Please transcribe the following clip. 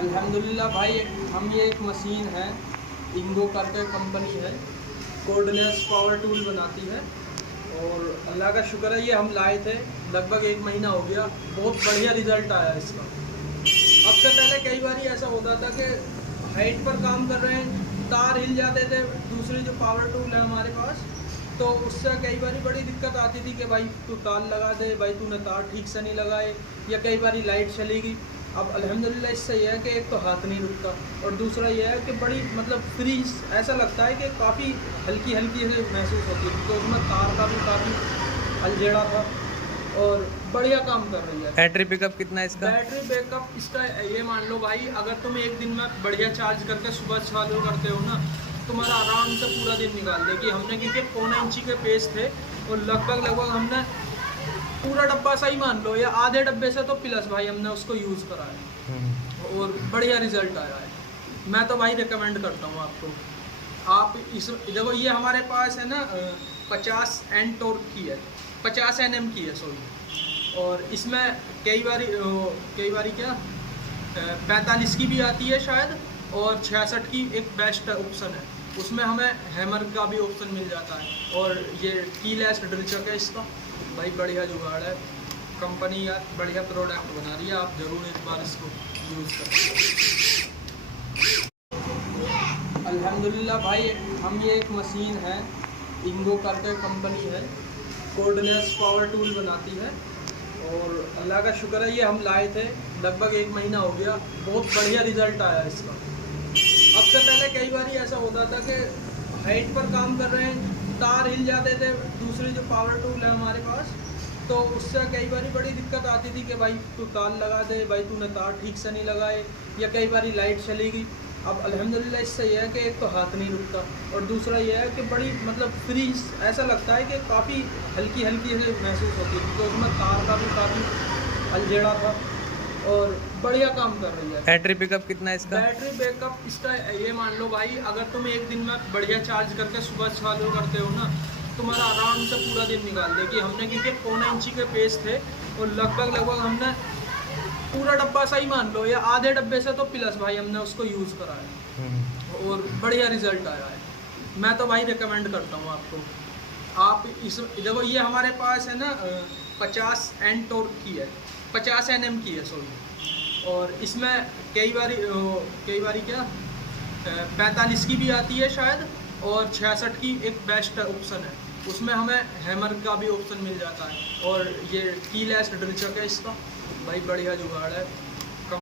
अल्हम्दुलिल्लाह भाई, हम ये एक मशीन है, इंगो करके कंपनी है, कोर्डलेस पावर टूल बनाती है। और अल्लाह का शुक्र है, ये हम लाए थे लगभग 1 महीना हो गया। बहुत बढ़िया रिज़ल्ट आया इसका। अब से पहले कई बार ऐसा होता था कि हाइट पर काम कर रहे हैं, तार हिल जाते थे। दूसरी जो पावर टूल है हमारे पास, तो उससे कई बार बड़ी दिक्कत आती थी कि भाई तू तार लगा दे, भाई तूने तार ठीक से नहीं लगाए, या कई बार लाइट चली गई। अब अल्हम्दुलिल्लाह इससे यह है कि एक तो हाथ नहीं रुकता, और दूसरा यह है कि बड़ी मतलब फ्री, ऐसा लगता है कि काफ़ी हल्की हल्की से महसूस होती है। तो उसमें तार का भी काफ़ी अलझेड़ा था और बढ़िया काम कर रही है। बैटरी पिकअप कितना है इसका? बैटरी बैकअप इसका ये मान लो भाई, अगर तुम एक दिन में बढ़िया चार्ज करके सुबह चालू करते हो ना, तुम्हारा आराम से पूरा दिन निकाल देगी। हमने क्योंकि 1.25 इंची के पेज थे, और लगभग हमने पूरा डब्बा सही मान लो, या आधे डब्बे से तो प्लस भाई हमने उसको यूज़ करा है, और बढ़िया रिजल्ट आया है। मैं तो भाई रिकमेंड करता हूँ आपको। आप इस देखो, ये हमारे पास है ना 50 एन टॉर्क की है, 50 Nm की है सॉरी। और इसमें कई बारी क्या 45 की भी आती है शायद, और 66 की एक बेस्ट ऑप्शन है। उसमें हमें हैमर का भी ऑप्शन मिल जाता है। और ये कीलेस ड्रिल चक है इसका, भाई बढ़िया जुगाड़ है। कंपनी यार बढ़िया प्रोडक्ट बना रही है, आप ज़रूर एक बार इसको यूज़ करें। अल्हम्दुलिल्लाह भाई, हम ये एक मशीन है, इंगो करके कंपनी है, कोर्डलेस पावर टूल बनाती है। और अल्लाह का शुक्र है, ये हम लाए थे लगभग 1 महीना हो गया। बहुत बढ़िया रिज़ल्ट आया इसका। अब से पहले कई बार ऐसा होता था कि हाइट पर काम कर रहे हैं, तार हिल जाते थे। दूसरी जो पावर टूल है हमारे पास, तो उससे कई बार बड़ी दिक्कत आती थी कि भाई तू तार लगा दे, भाई तूने तार ठीक से नहीं लगाए, या कई बार लाइट चली गई। अब अल्हम्दुलिल्लाह इससे यह है कि एक तो हाथ नहीं रुकता, और दूसरा यह है कि बड़ी मतलब फ्री, ऐसा लगता है कि काफ़ी हल्की हल्की से महसूस होती है। तो उसमें तार का भी काफ़ी अलझेड़ा था, और बढ़िया काम कर रही है। बैटरी पिकअप कितना है इसका? बैटरी बैकअप इसका ये मान लो भाई, अगर तुम एक दिन में बढ़िया चार्ज करके सुबह चालू करते हो ना, तुम्हारा आराम से पूरा दिन निकाल देगी। हमने क्योंकि 1.25 इंची के पेज थे, और लगभग हमने पूरा डब्बा सही मान लो, या आधे डब्बे से तो प्लस भाई हमने उसको यूज़ करा है, और बढ़िया रिजल्ट आया है। मैं तो भाई रिकमेंड करता हूँ आपको। आप इस देखो, ये हमारे पास है ना 50 एन टॉर्क की है, 50 Nm की है सॉरी। और इसमें कई बारी क्या 45 की भी आती है शायद, और 66 की एक बेस्ट ऑप्शन है। उसमें हमें हैमर का भी ऑप्शन मिल जाता है। और ये कीलेस ड्रिल चक है इसका, भाई बढ़िया जुगाड़ है।